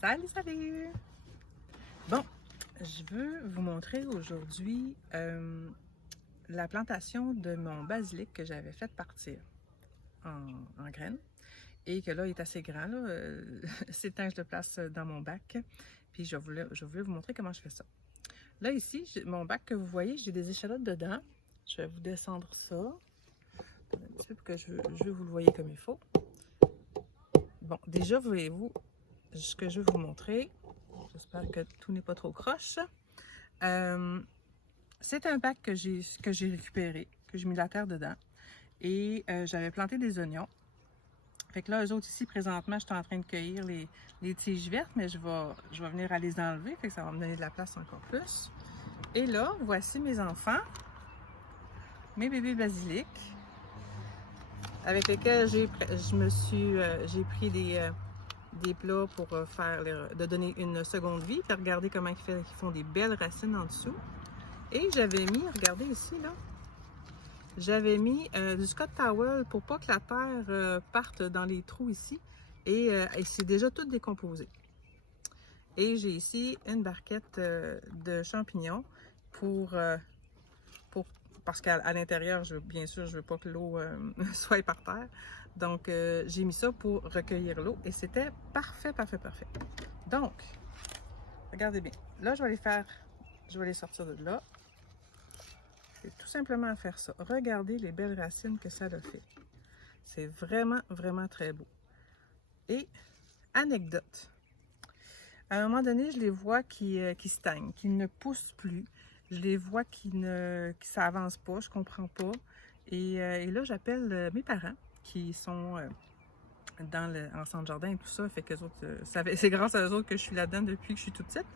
Salut, salut! Bon, je veux vous montrer aujourd'hui la plantation de mon basilic que j'avais fait partir en graines et que là, il est assez grand. Là, c'est le temps que je le place dans mon bac. Puis je voulais vous montrer comment je fais ça. Là, ici, mon bac que vous voyez, j'ai des échalotes dedans. Je vais vous descendre ça un petit peu pour que je vous le voyez comme il faut. Bon, déjà, voyez-vous ce que je veux vous montrer. J'espère que tout n'est pas trop croche. C'est un bac que j'ai récupéré, que j'ai mis de la terre dedans. Et j'avais planté des oignons. Fait que là, eux autres ici, présentement, je suis en train de cueillir les tiges vertes, mais je vais venir à les enlever. Fait que ça va me donner de la place encore plus. Et là, voici mes enfants, mes bébés basilic, avec lesquels j'ai pris des plats pour de donner une seconde vie. Puis regardez comment ils font des belles racines en dessous. Et j'avais mis, regardez ici, là, j'avais mis du Scott Towel pour pas que la terre parte dans les trous ici. Et c'est déjà tout décomposé. Et j'ai ici une barquette de champignons parce qu'à l'intérieur, bien sûr, je veux pas que l'eau soit par terre. Donc, j'ai mis ça pour recueillir l'eau et c'était parfait, parfait, parfait. Donc, regardez bien. Là, je vais les sortir de là. Je vais tout simplement faire ça. Regardez les belles racines que ça a fait. C'est vraiment, vraiment très beau. Et, anecdote. À un moment donné, je les vois qui stagnent, qui ne poussent plus. Je les vois qui ça avance pas, je comprends pas. Et là, j'appelle mes parents qui sont en centre jardin et tout ça. Fait que c'est grâce à eux autres que je suis là-dedans depuis que je suis toute petite.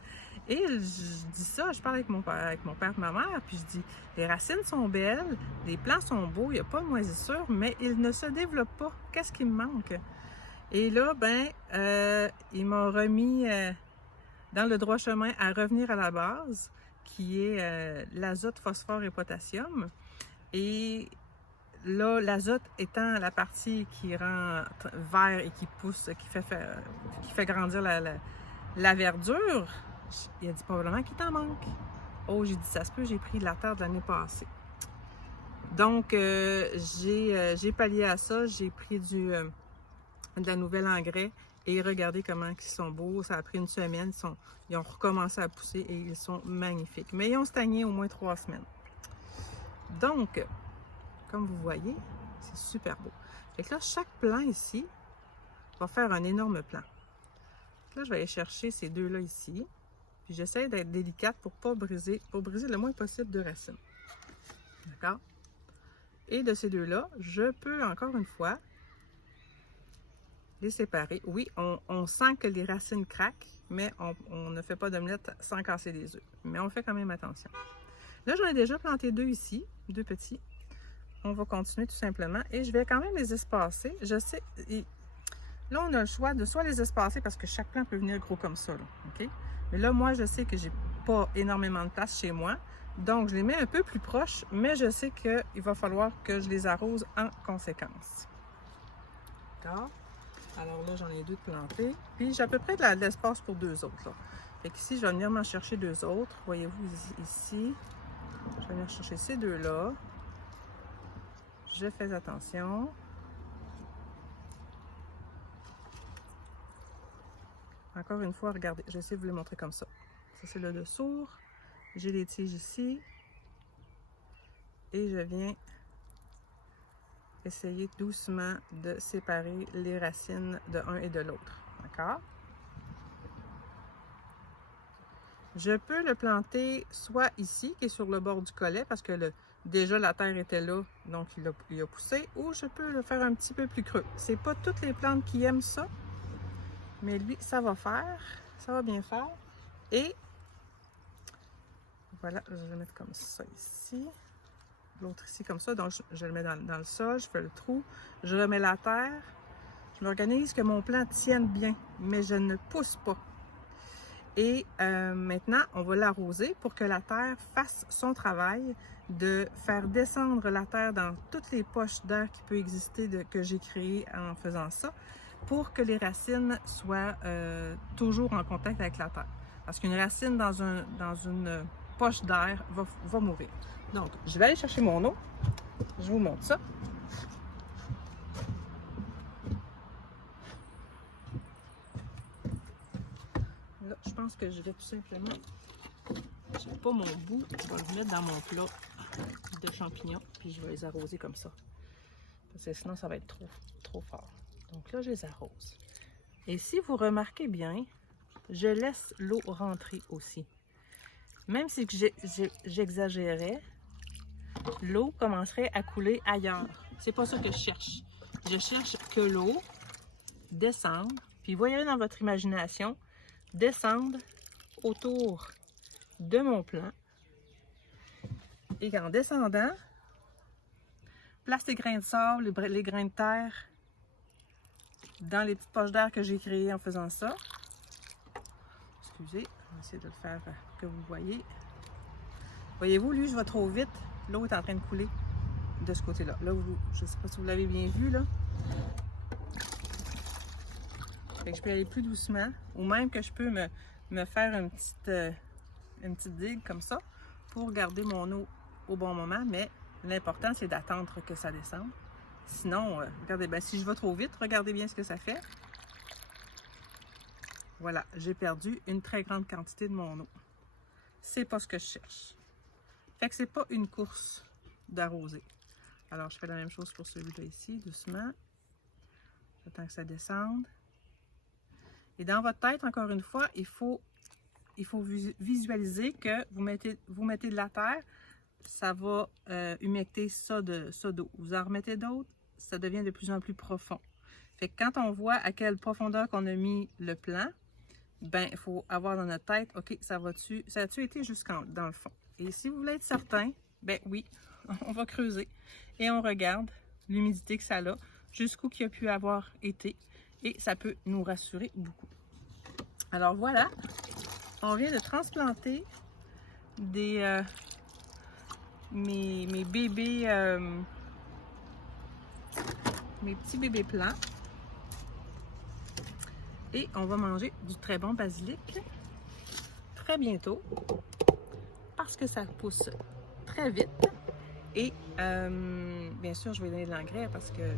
Et je dis ça, je parle avec mon père et ma mère, puis je dis, les racines sont belles, les plants sont beaux, il n'y a pas de moisissure, mais ils ne se développent pas. Qu'est-ce qui me manque? Et là, ils m'ont remis dans le droit chemin à revenir à la base, qui est l'azote, phosphore et potassium. Et là, l'azote étant la partie qui rend vert et qui pousse, qui fait grandir la verdure, il a dit probablement qu'il t'en manque. Oh, j'ai dit, ça se peut, j'ai pris de la terre de l'année passée. Donc, j'ai pallié à ça, j'ai pris de la nouvelle engrais et regardez comment ils sont beaux. Ça a pris une semaine, ils ont recommencé à pousser et ils sont magnifiques. Mais ils ont stagné au moins 3 semaines. Donc, comme vous voyez, c'est super beau. Fait que là, chaque plant ici va faire un énorme plant. Là, je vais aller chercher ces deux-là ici. Puis j'essaie d'être délicate pour briser le moins possible de racines. D'accord? Et de ces deux-là, je peux encore une fois les séparer. Oui, on sent que les racines craquent, mais on ne fait pas d'omelette sans casser les œufs. Mais on fait quand même attention. Là, j'en ai déjà planté deux ici, deux petits. On va continuer tout simplement. Et je vais quand même les espacer. Je sais, là, on a le choix de soit les espacer parce que chaque plant peut venir gros comme ça. Là, OK? Mais là, moi, je sais que j'ai pas énormément de place chez moi. Donc, je les mets un peu plus proches, mais je sais qu'il va falloir que je les arrose en conséquence. D'accord? Alors là, j'en ai deux de plantés. Puis, j'ai à peu près de l'espace pour deux autres. Là. Fait qu'ici, je vais venir m'en chercher deux autres. Voyez-vous ici. Je vais venir chercher ces deux-là. Je fais attention. Encore une fois, regardez, je vais essayer de vous les montrer comme ça. Ça, c'est le dessous. J'ai les tiges ici. Et je viens essayer doucement de séparer les racines de un et de l'autre. D'accord? Je peux le planter soit ici, qui est sur le bord du collet, parce que déjà la terre était là, donc il a poussé, ou je peux le faire un petit peu plus creux. C'est pas toutes les plantes qui aiment ça, mais lui, ça va faire. Ça va bien faire. Et voilà, je vais le mettre comme ça ici. L'autre ici comme ça, donc je le mets dans le sol, je fais le trou, je remets la terre. Je m'organise que mon plant tienne bien, mais je ne pousse pas. Et maintenant, on va l'arroser pour que la terre fasse son travail de faire descendre la terre dans toutes les poches d'air qui peut exister que j'ai créées en faisant ça. pour que les racines soient toujours en contact avec la terre. Parce qu'une racine dans une poche d'air va mourir. Donc, je vais aller chercher mon eau. Je vous montre ça. Là, je pense que je vais tout simplement... Je n'ai pas mon bout. Je vais le mettre dans mon plat de champignons. Puis je vais les arroser comme ça. Parce que sinon, ça va être trop fort. Donc là, je les arrose. Et si vous remarquez bien, je laisse l'eau rentrer aussi. Même si j'exagérais, l'eau commencerait à couler ailleurs. C'est pas ça que je cherche. Je cherche que l'eau descende, puis voyez dans votre imagination, descendre autour de mon plant. Et en descendant, place les grains de sable, les grains de terre dans les petites poches d'air que j'ai créées en faisant ça. Excusez, je vais essayer de le faire pour que vous voyez. Voyez-vous, lui, je vais trop vite. L'eau est en train de couler de ce côté-là. Là, je ne sais pas si vous l'avez bien vu, là. Fait que je peux aller plus doucement, ou même que je peux me faire une petite digue comme ça pour garder mon eau au bon moment, mais l'important, c'est d'attendre que ça descende. Sinon, regardez, ben, si je vais trop vite, regardez bien ce que ça fait. Voilà, j'ai perdu une très grande quantité de mon eau. C'est pas ce que je cherche. Fait que c'est pas une course d'arroser. Alors, je fais la même chose pour celui-là ici, doucement. J'attends que ça descende. Et dans votre tête, encore une fois, il faut visualiser que vous mettez de la terre, ça va humecter ça d'eau. Vous en remettez d'autres, ça devient de plus en plus profond. Fait que quand on voit à quelle profondeur qu'on a mis le plant, ben il faut avoir dans notre tête, ok, ça a-tu été dans le fond? Et si vous voulez être certain, ben oui, on va creuser et on regarde l'humidité que ça a, jusqu'où qu'il a pu avoir été, et ça peut nous rassurer beaucoup. Alors voilà, on vient de transplanter mes bébés, mes petits bébés plants. Et on va manger du très bon basilic très bientôt parce que ça pousse très vite. Et bien sûr, je vais donner de l'engrais parce que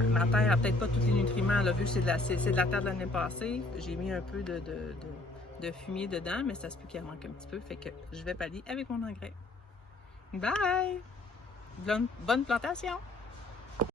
ma terre n'a peut-être pas tous les nutriments. Là, vu que c'est de la terre de l'année passée, j'ai mis un peu de fumier dedans, mais ça se peut qu'il en manque un petit peu. Fait que je vais pallier avec mon engrais. Bye! Bonne plantation!